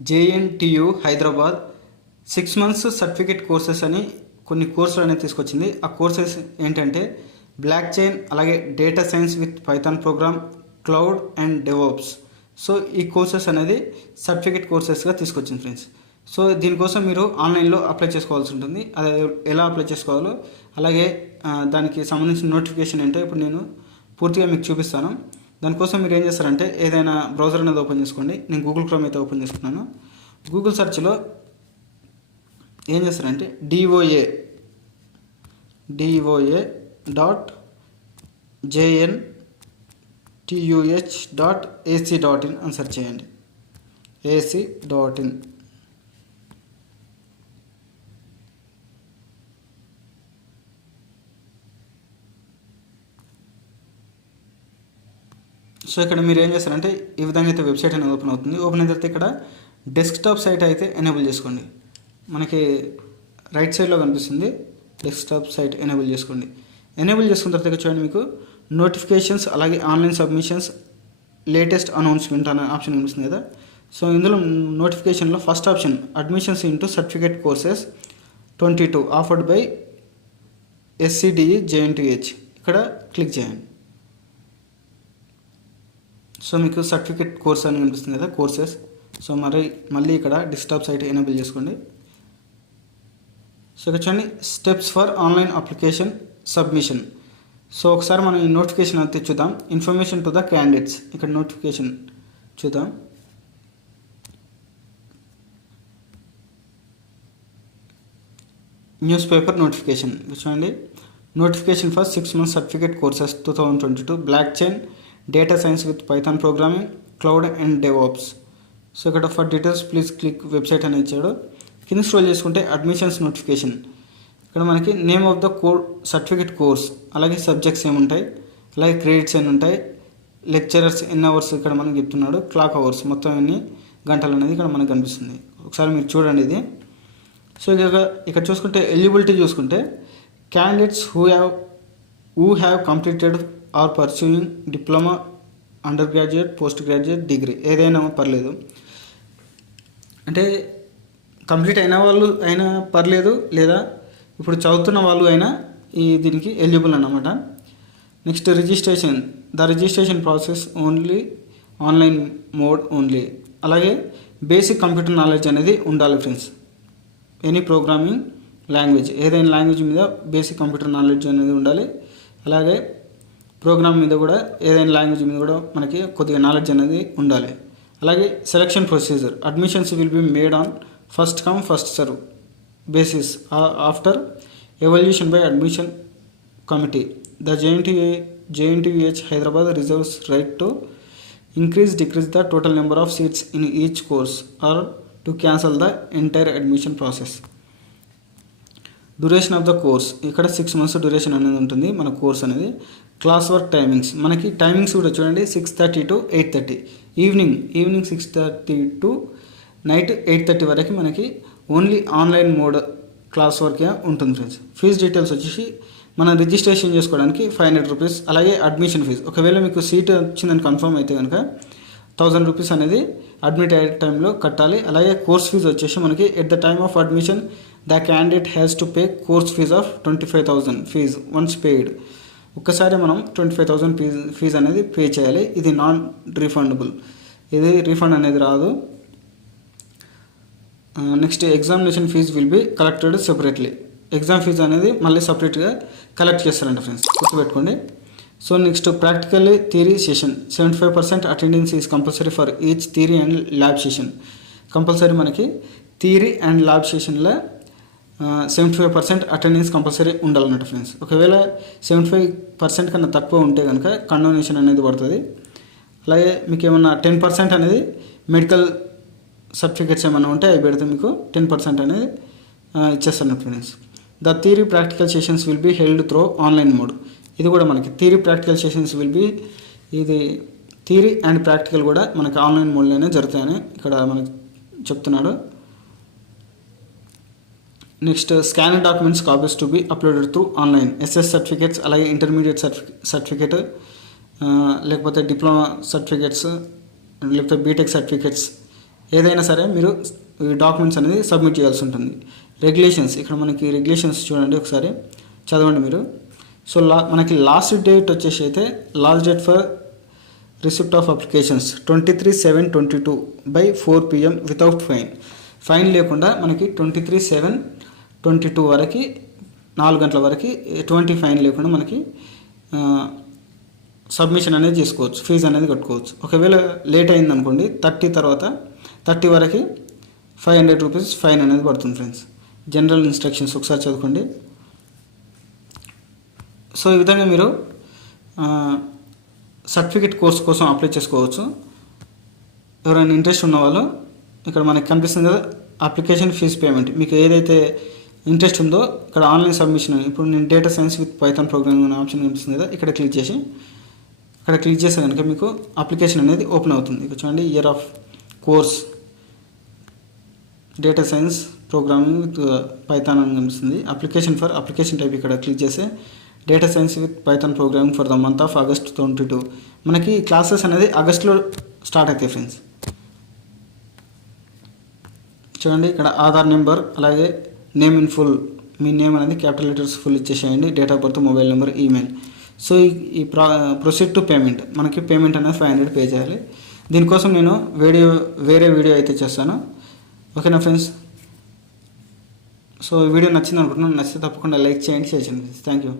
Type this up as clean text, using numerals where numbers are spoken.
JNTU Hyderabad 6 months certificate courses అని కొన్ని కోర్సులు అనేది తీసుకొచ్చింది. ఆ కోర్సెస్ ఏంటంటే బ్లాక్ చైన్, అలాగే data science with Python program, cloud and DevOps. So ఈ కోర్సెస్ అనేది సర్టిఫికేట్ కోర్సెస్గా తీసుకొచ్చింది ఫ్రెండ్స్. సో దీనికోసం మీరు ఆన్లైన్లో అప్లై చేసుకోవాల్సి ఉంటుంది. అది ఎలా అప్లై చేసుకోవాలో, అలాగే దానికి సంబంధించిన నోటిఫికేషన్ ఏంటో ఇప్పుడు నేను పూర్తిగా మీకు చూపిస్తాను. దానికోసం మీరు ఏం చేస్తారంటే ఏదైనా బ్రౌజర్ అనేది ఓపెన్ చేసుకోండి. నేను గూగుల్ క్రోమ్ అయితే ఓపెన్ చేసుకున్నాను. గూగుల్ సెర్చ్లో ఏం చేస్తారంటే DOA.jntuh.ac.in అని సెర్చ్ చేయండి. ac.in. సో ఇక్కడ మీరు ఏం చేస్తారంటే ఈ విధంగా అయితే వెబ్సైట్ అనేది ఓపెన్ అవుతుంది. ఓపెన్ అయిన తర్వాత ఇక్కడ డెస్క్టాప్ సైట్ అయితే ఎనేబుల్ చేసుకోండి. మనకి రైట్ సైడ్లో కనిపిస్తుంది, డెస్క్టాప్ సైట్ ఎనేబుల్ చేసుకోండి. ఎనేబుల్ చేసుకున్న తర్వాత చూడండి, మీకు నోటిఫికేషన్స్, అలాగే ఆన్లైన్ సబ్మిషన్స్, లేటెస్ట్ అనౌన్స్మెంట్ అనే ఆప్షన్ కనిపిస్తుంది కదా. సో ఇందులో నోటిఫికేషన్లో first option admissions into certificate courses 22 offered by SCDE JNTH. ఇక్కడ క్లిక్ చేయండి. సో మీకు సర్టిఫికేట్ కోర్స్ అని కనిపిస్తుంది కదా, కోర్సెస్. సో మళ్ళీ ఇక్కడ డెస్క్టాప్ సైట్ ఎనేబుల్ చేసుకోండి. సో ఇక్కడ చూడండి steps for online application submission. So ఒకసారి మనం ఈ నోటిఫికేషన్ అయితే చూద్దాం. ఇన్ఫర్మేషన్ టు ద క్యాండిడేట్స్, ఇక్కడ నోటిఫికేషన్ చూద్దాం. న్యూస్ పేపర్ నోటిఫికేషన్ చూడండి. Notification for 6 months certificate courses 2022 blockchain, data science with Python programming, cloud and DevOps. So ఇక్కడ for details please click website అని ఇచ్చాడు. కింద స్క్రోల్ చేసుకుంటే అడ్మిషన్స్ నోటిఫికేషన్. ఇక్కడ మనకి name of the certificate course, అలాగే subjects ఏముంటాయి, అలాగే క్రెడిట్స్ ఎన్ని ఉంటాయి, లెక్చరర్స్ ఎన్ని అవర్స్ ఇక్కడ మనకి చెప్తున్నాడు, క్లాక్ అవర్స్ మొత్తం ఎన్ని గంటలు అనేది ఇక్కడ మనకు కనిపిస్తుంది. ఒకసారి మీరు చూడండి ఇది. సో ఇక్కడ చూసుకుంటే ఎలిజిబిలిటీ చూసుకుంటే candidates who have completed or pursuing diploma, under graduate, post graduate, degree ఏదైనా పర్లేదు. అంటే కంప్లీట్ అయిన వాళ్ళు అయినా పర్లేదు, లేదా ఇప్పుడు చదువుతున్న వాళ్ళు అయినా దీనికి ఎలిజిబుల్ అన్నమాట. Next registration, the registration process only online mode only. అలాగే బేసిక్ కంప్యూటర్ నాలెడ్జ్ అనేది ఉండాలి ఫ్రెండ్స్. ఎనీ ప్రోగ్రామింగ్ లాంగ్వేజ్, ఏదైనా లాంగ్వేజ్ మీద బేసిక్ కంప్యూటర్ నాలెడ్జ్ అనేది ఉండాలి. అలాగే ప్రోగ్రామ్ మీద కూడా, ఏదైనా లాంగ్వేజ్ మీద కూడా మనకి కొద్దిగా నాలెడ్జ్ అనేది ఉండాలి. అలాగే selection procedure, admissions will be made on first come first serve basis after evaluation by admission committee. The JNTUH Hyderabad reserves right to decrease the total number of seats in each course or to cancel the entire admission process. Duration of the course, ఇక్కడ 6 months duration అనేది ఉంటుంది మన course అనేది. Class work timings, మనకి timings కూడా చూడండి 6:30 to 8:30. Evening 6:30 to night 8:30 వరకు మనకి ఓన్లీ ఆన్లైన్ మోడ్ క్లాస్ వర్కే ఉంటుంది ఫ్రెండ్స్. ఫీజ్ డీటెయిల్స్ వచ్చేసి మనం రిజిస్ట్రేషన్ చేసుకోవడానికి 500 రూపీస్, అలాగే అడ్మిషన్ ఫీజు ఒకవేళ మీకు సీట్ వచ్చిందని కన్ఫర్మ్ అయితే కనుక 1000 రూపీస్ అనేది అడ్మిట్ అయ్యే టైంలో కట్టాలి. అలాగే కోర్స్ ఫీజు వచ్చేసి మనకి at the time of admission the candidate has to pay course fee of 25,000 fee once paid. ఒక్కసారి మనం 25,000 ఫీజు అనేది పే చేయాలి. ఇది నాన్ రీఫండబుల్, ఇది రీఫండ్ అనేది రాదు. Next examination fee will be collected separately. Exam fee అనేది మళ్ళీ సపరేట్గా కలెక్ట్ చేస్తారంట ఫ్రెండ్స్, గుర్తుపెట్టుకోండి. So next practical theory session 75% attendance is compulsory for each theory and lab session. Compulsory మనకి థియరీ అండ్ ల్యాబ్ సెషన్లో 75% అటెండెన్స్ కంపల్సరీ ఉండాలన్నమాట friends. ఒకవేళ 75% కన్నా తక్కువ ఉంటే కనుక కండోనేషన్ అనేది పడుతుంది. అలాగే మీకు ఏమన్నా 10% అనేది మెడికల్ సర్టిఫికేట్స్ ఏమైనా ఉంటే అవి పెడితే మీకు 10% అనేది ఇచ్చేస్తాను friends. The theory practical sessions will be held through online mode. ఇది కూడా మనకి theory practical sessions will be, ఇది థియరీ అండ్ ప్రాక్టికల్ కూడా మనకి ఆన్లైన్ మోడ్లోనే జరుగుతాయని ఇక్కడ మనకు చెప్తున్నాడు. Next scanner documents copies to be uploaded through online. SS certificates, అలాగే ఇంటర్మీడియట్ సర్టిఫికేట్, లేకపోతే డిప్లొమా సర్టిఫికేట్స్, లేకపోతే బీటెక్ సర్టిఫికేట్స్ ఏదైనా సరే మీరు ఈ డాక్యుమెంట్స్ అనేది సబ్మిట్ చేయాల్సి ఉంటుంది. రెగ్యులేషన్స్, ఇక్కడ మనకి రెగ్యులేషన్స్ చూడండి ఒకసారి చదవండి మీరు. సో మనకి లాస్ట్ డేట్ వచ్చేసి అయితే last date for receipt of applications 23/7/22 by 4 PM without fine లేకుండా మనకి 23/7/22 వరకు 4 గంటల వరకు ఎటువంటి ఫైన్ లేకుండా మనకి సబ్మిషన్ అనేది చేసుకోవచ్చు, ఫీజు అనేది కట్టుకోవచ్చు. ఒకవేళ లేట్ అయింది అనుకోండి 30 వరకు 500 రూపీస్ ఫైన్ అనేది పడుతుంది ఫ్రెండ్స్. జనరల్ ఇన్స్ట్రక్షన్స్ ఒకసారి చదువుకోండి. సో ఈ విధంగా మీరు సర్టిఫికేట్ కోర్స్ కోసం అప్లై చేసుకోవచ్చు. ఎవరైనా ఇంట్రెస్ట్ ఉన్న వాళ్ళు ఇక్కడ మనకి కనిపిస్తుంది కదా అప్లికేషన్ ఫీజ్ పేమెంట్, మీకు ఏదైతే ఇంట్రెస్ట్ ఉందో ఇక్కడ ఆన్లైన్ సబ్మిషన్. ఇప్పుడు నేను data science with Python programming అనే ఆప్షన్ కనిపిస్తుంది కదా, ఇక్కడ క్లిక్ చేస్తే కనుక మీకు అప్లికేషన్ అనేది ఓపెన్ అవుతుంది. ఇక్కడ చూడండి year of course data science programming with Python అని కనిపిస్తుంది. అప్లికేషన్ టైప్ ఇక్కడ క్లిక్ చేస్తే data science with Python programming for the month of August 22. మనకి క్లాసెస్ అనేది ఆగస్ట్లో స్టార్ట్ అవుతాయి ఫ్రెండ్స్. చూడండి ఇక్కడ ఆధార్ నెంబర్, అలాగే name in full, me name అనేది క్యాపిటల్ లెటర్స్ ఫుల్ ఇచ్చేసేయండి, date of birth, mobile number, email. So ఈ ప్రొసీడ్ టు పేమెంట్, మనకి పేమెంట్ అనేది 500 పే చేయాలి. దీనికోసం నేను వేరే వీడియో అయితే చేస్తాను. ఓకేనా ఫ్రెండ్స్? సో ఈ వీడియో నచ్చింది అనుకుంటున్నాను. నచ్చితే తప్పకుండా లైక్ చేయండి, షేర్ చేయండి. Thank you.